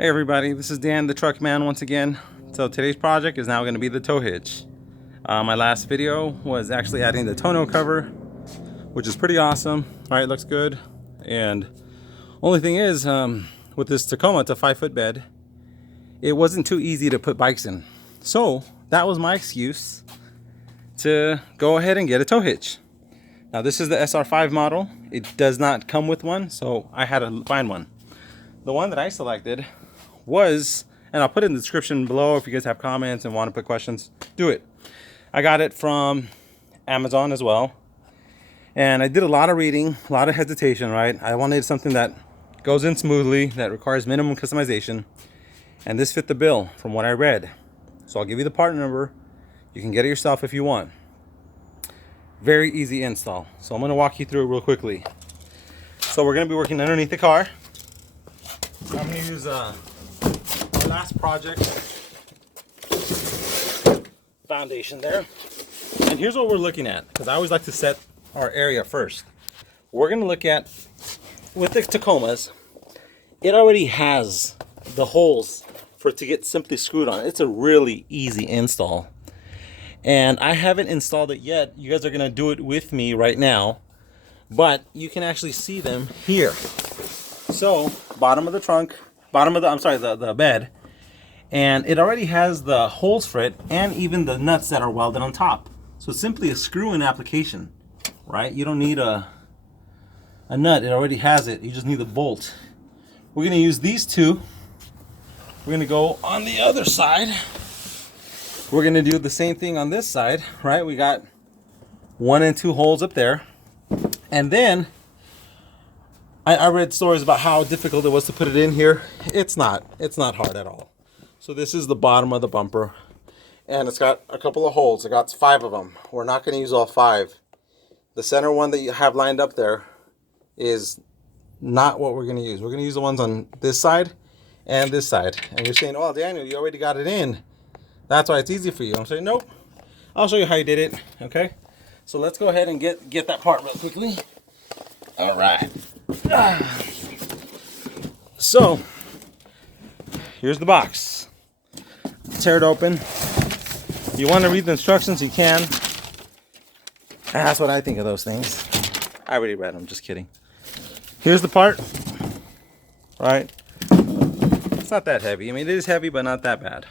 Hey everybody, this is Dan the Truck Man once again. So today's project is now going to be the tow hitch. My last video was actually adding the tonneau cover, which is pretty awesome. Alright, looks good. And only thing is, with this Tacoma, it's a 5-foot bed. It wasn't too easy to put bikes in. So that was my excuse to go ahead and get a tow hitch. Now this is the SR5 model. It does not come with one, so I had to find one. The one that I selected was, and I'll put it in the description below if you guys have comments and want to put questions, do it. I got it from Amazon as well. And I did a lot of reading, a lot of hesitation, right? I wanted something that goes in smoothly, that requires minimum customization. And this fit the bill from what I read. So I'll give you the part number. You can get it yourself if you want. Very easy install. So I'm going to walk you through it real quickly. So we're going to be working underneath the car. I'm going to use my last project foundation there. And here's what we're looking at, because I always like to set our area first. We're going to look at, with the Tacomas, it already has the holes for it to get simply screwed on. It's a really easy install. And I haven't installed it yet. You guys are going to do it with me right now. But you can actually see them here. So, bottom of the trunk, the bed. And it already has the holes for it and even the nuts that are welded on top. So it's simply a screw-in application, right? You don't need a nut, it already has it. You just need the bolt. We're going to use these two. We're going to go on the other side. We're going to do the same thing on this side, right? We got 1 and 2 holes up there. And then I read stories about how difficult it was to put it in here. It's not hard at all. So this is the bottom of the bumper, and it's got a couple of holes. It got 5 of them. We're not going to use all 5. The center one that you have lined up there is not what we're going to use. We're going to use the ones on this side and this side. And you're saying, oh, Daniel, you already got it in. That's why it's easy for you. I'm saying, nope. I'll show you how you did it. Okay. So let's go ahead and get that part real quickly. All right. So here's the box. Tear it open. You want to read the instructions, you can. That's what I think of those things. I already read them, just kidding. Here's the part. Right. It's not that heavy. I mean, it is heavy, but not that bad.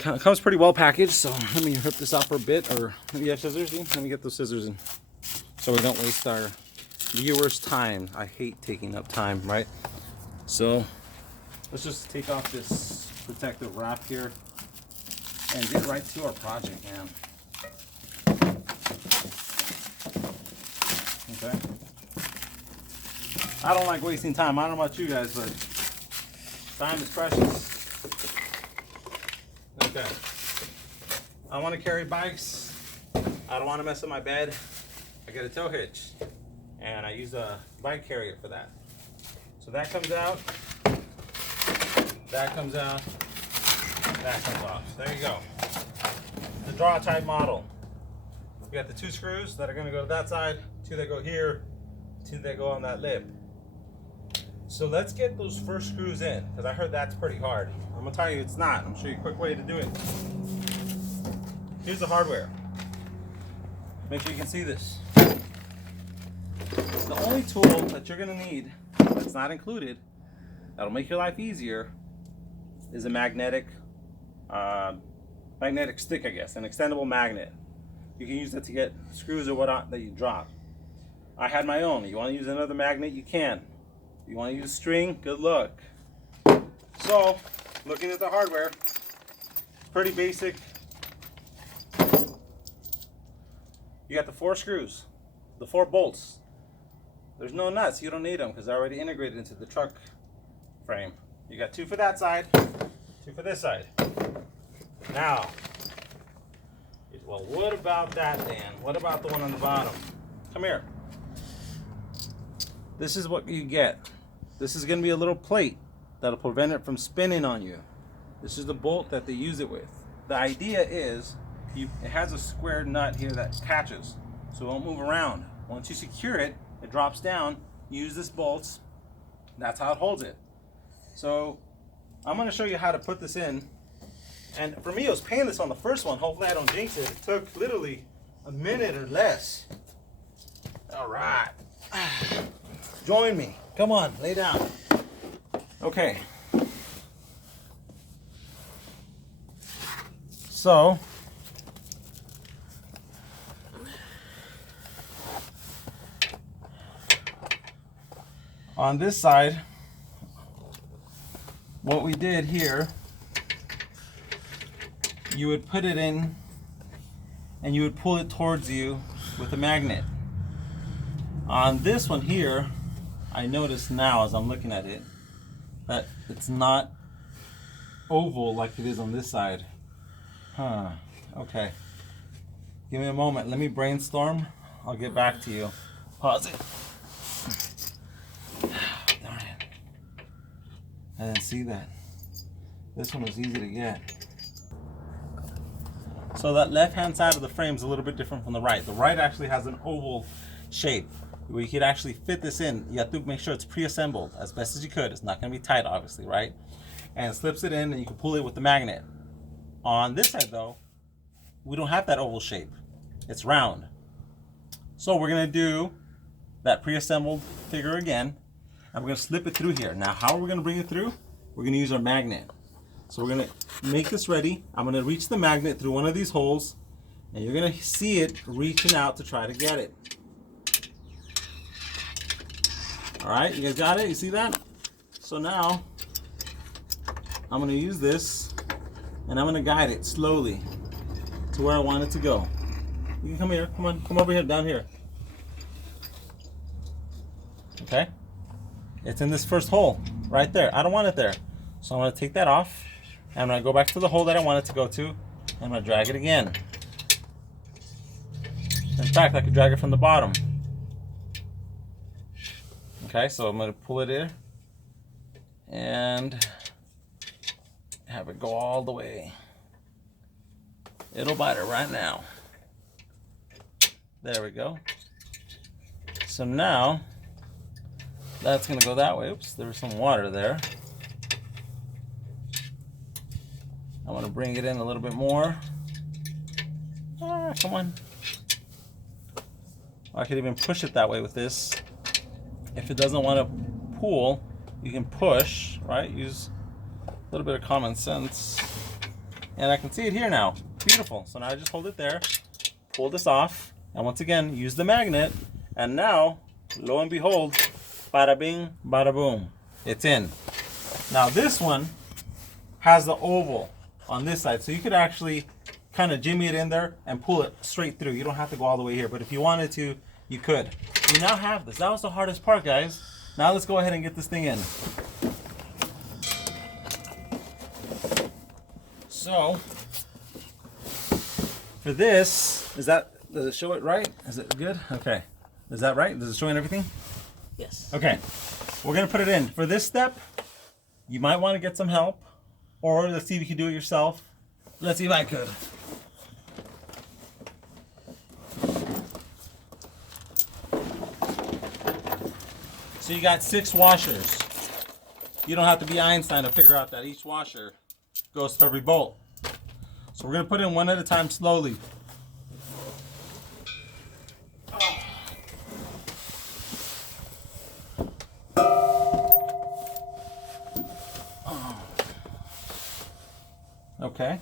Comes pretty well packaged, so let me rip this off for a bit. Or maybe you have scissors? Let me get those scissors in so we don't waste our viewers' time. I hate taking up time, right? So let's just take off this protective wrap here and get right to our project, man. Okay. I don't like wasting time. I don't know about you guys, but time is precious. Okay. I want to carry bikes. I don't want to mess up my bed. I get a tow hitch, and I use a bike carrier for that. So that comes out, that comes out, that comes off. There you go. The Draw-Tite model. We got the 2 screws that are going to go to that side, 2 that go here, 2 that go on that lip. So let's get those first screws in, because I heard that's pretty hard. I'm going to tell you it's not. I'm going to show you a quick way to do it. Here's the hardware. Make sure you can see this. The only tool that you're going to need that's not included, that'll make your life easier, is a magnetic stick, I guess, an extendable magnet. You can use that to get screws or whatnot that you drop. I had my own. You want to use another magnet, you can. If you want to use string, good luck. So, looking at the hardware, it's pretty basic. You got the 4 screws, the 4 bolts. There's no nuts, you don't need them because they're already integrated into the truck frame. You got 2 for that side, 2 for this side. Now, well, what about that, Dan? What about the one on the bottom? Come here. This is what you get. This is going to be a little plate that'll prevent it from spinning on you. This is the bolt that they use it with. The idea is it has a square nut here that catches, so it won't move around. Once you secure it, it drops down. Use this bolt. That's how it holds it. So I'm going to show you how to put this in. And for me, it was painless on the first one. Hopefully I don't jinx it. It took literally a minute or less. All right. Join me. Come on, lay down. Okay. So, on this side, what we did here, you would put it in and you would pull it towards you with a magnet. On this one here, I notice now as I'm looking at it that it's not oval like it is on this side. Huh, okay. Give me a moment, let me brainstorm. I'll get back to you. Pause it. Darn it. I didn't see that. This one was easy to get. So that left-hand side of the frame is a little bit different from the right. The right actually has an oval shape where you could actually fit this in. You have to make sure it's pre-assembled as best as you could. It's not going to be tight, obviously, right? And it slips it in and you can pull it with the magnet. On this side, though, we don't have that oval shape. It's round. So we're going to do that pre-assembled figure again. And we're going to slip it through here. Now, how are we going to bring it through? We're going to use our magnet. So we're going to make this ready. I'm going to reach the magnet through one of these holes, and you're going to see it reaching out to try to get it. All right, you guys got it? You see that? So now I'm going to use this, and I'm going to guide it slowly to where I want it to go. You can come here. Come on. Come over here, down here. Okay? It's in this first hole right there. I don't want it there. So I'm going to take that off. And I'm going to go back to the hole that I want it to go to. And I'm going to drag it again. In fact, I could drag it from the bottom. Okay, so I'm going to pull it in. And have it go all the way. It'll bite it right now. There we go. So now, that's going to go that way. Oops, there was some water there. I want to bring it in a little bit more. Ah, come on. I could even push it that way with this. If it doesn't want to pull, you can push, right? Use a little bit of common sense. And I can see it here now. Beautiful. So now I just hold it there, pull this off, and once again, use the magnet. And now, lo and behold, bada bing, bada boom. It's in. Now this one has the oval on this side, so you could actually kind of jimmy it in there and pull it straight through. You don't have to go all the way here, but if you wanted to, you could. We now have this. That was the hardest part, guys. Now let's go ahead and get this thing in. So for this, does it show it right? Is it good? Okay. Is that right? Does it show everything? Yes. Okay. We're gonna put it in. For this step, you might want to get some help. Or let's see if you can do it yourself. Let's see if I could. So you got 6 washers. You don't have to be Einstein to figure out that each washer goes to every bolt. So we're going to put in one at a time slowly. Okay,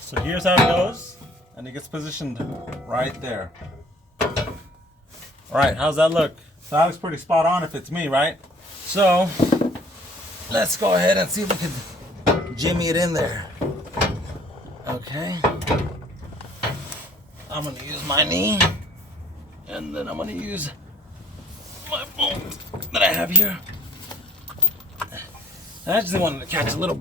so here's how it goes, and it gets positioned right there. All right, how's that look? So that looks pretty spot on if it's me, right? So let's go ahead and see if we can jimmy it in there. Okay, I'm gonna use my knee, and then I'm gonna use my bolt that I have here. I just wanted to catch a little bit.